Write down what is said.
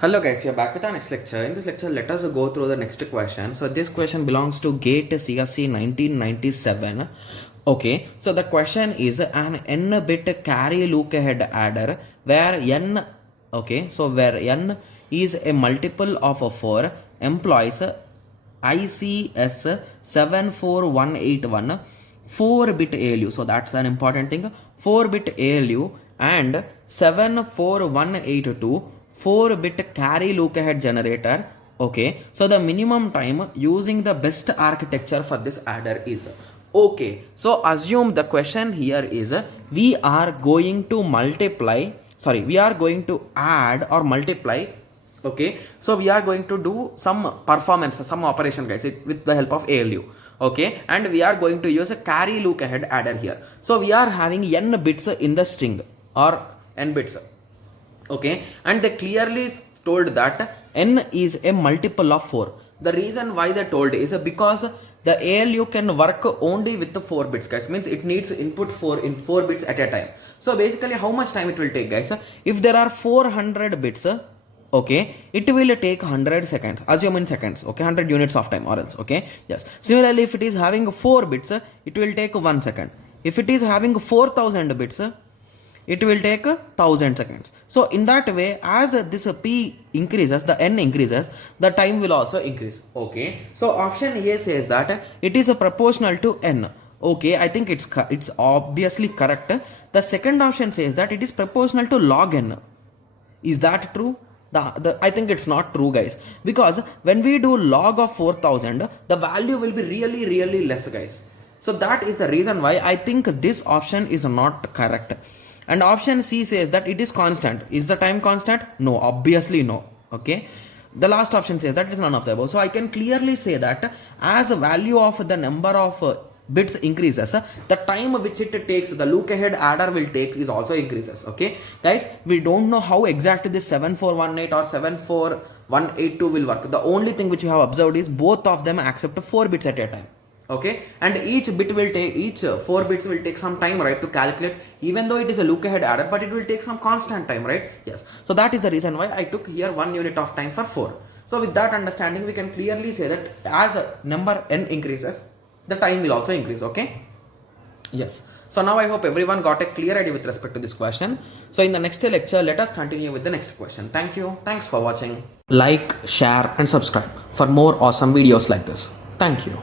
Hello guys, we are back with our next lecture. In this lecture, let us go through the next question. So this question belongs to GATE CSE 1997. Okay, so the question is an n-bit carry look ahead adder where n, okay, so where n is a multiple of 4 employs ICS 74181 4-bit ALU. So that's an important thing. 4-bit ALU and 74182 4-bit carry look ahead generator. Okay, so the minimum time using the best architecture for this adder is, okay, so assume the question here is we are going to add or multiply. Okay, so we are going to do some performance, some operation guys with the help of ALU. Okay, and we are going to use a carry look ahead adder here. So we are having n bits in the string or n bits. Okay, and they clearly told that n is a multiple of 4. The reason why they told is because the ALU can work only with the 4 bits guys, means it needs input 4 bits at a time. So basically how much time it will take guys? If there are 400 bits, okay, it will take 100 seconds, assume in seconds, okay, 100 units of time or else, okay, yes. Similarly, if it is having 4 bits, it will take 1 second. If it is having 4000 bits, it will take 1000 seconds. So in that way, as this p increases, the n increases, the time will also increase. Okay, so option A says that it is proportional to n. Okay, I think it's obviously correct. The second option says that it is proportional to log n. Is that true? I think it's not true guys, because when we do log of 4000, the value will be really less guys. So that is the reason why I think this option is not correct. And option C says that it is constant. Is the time constant? No, obviously no. Okay, the last option says that it is none of the above. So I can clearly say that as a value of the number of bits increases, the time which it takes, the look ahead adder will take is also increases. Okay guys, we don't know how exactly this 7418 or 74182 will work. The only thing which we have observed is both of them accept 4 bits at a time. Okay, and each 4 bits will take some time, right, to calculate, even though it is a look ahead adder, but it will take some constant time, right? Yes, so that is the reason why I took here 1 unit of time for 4. So with that understanding, we can clearly say that as number n increases, the time will also increase. Okay, yes. So now I hope everyone got a clear idea with respect to this question. So in the next lecture, let us continue with the next question. Thank you. Thanks for watching. Like, share and subscribe for more awesome videos like this. Thank you.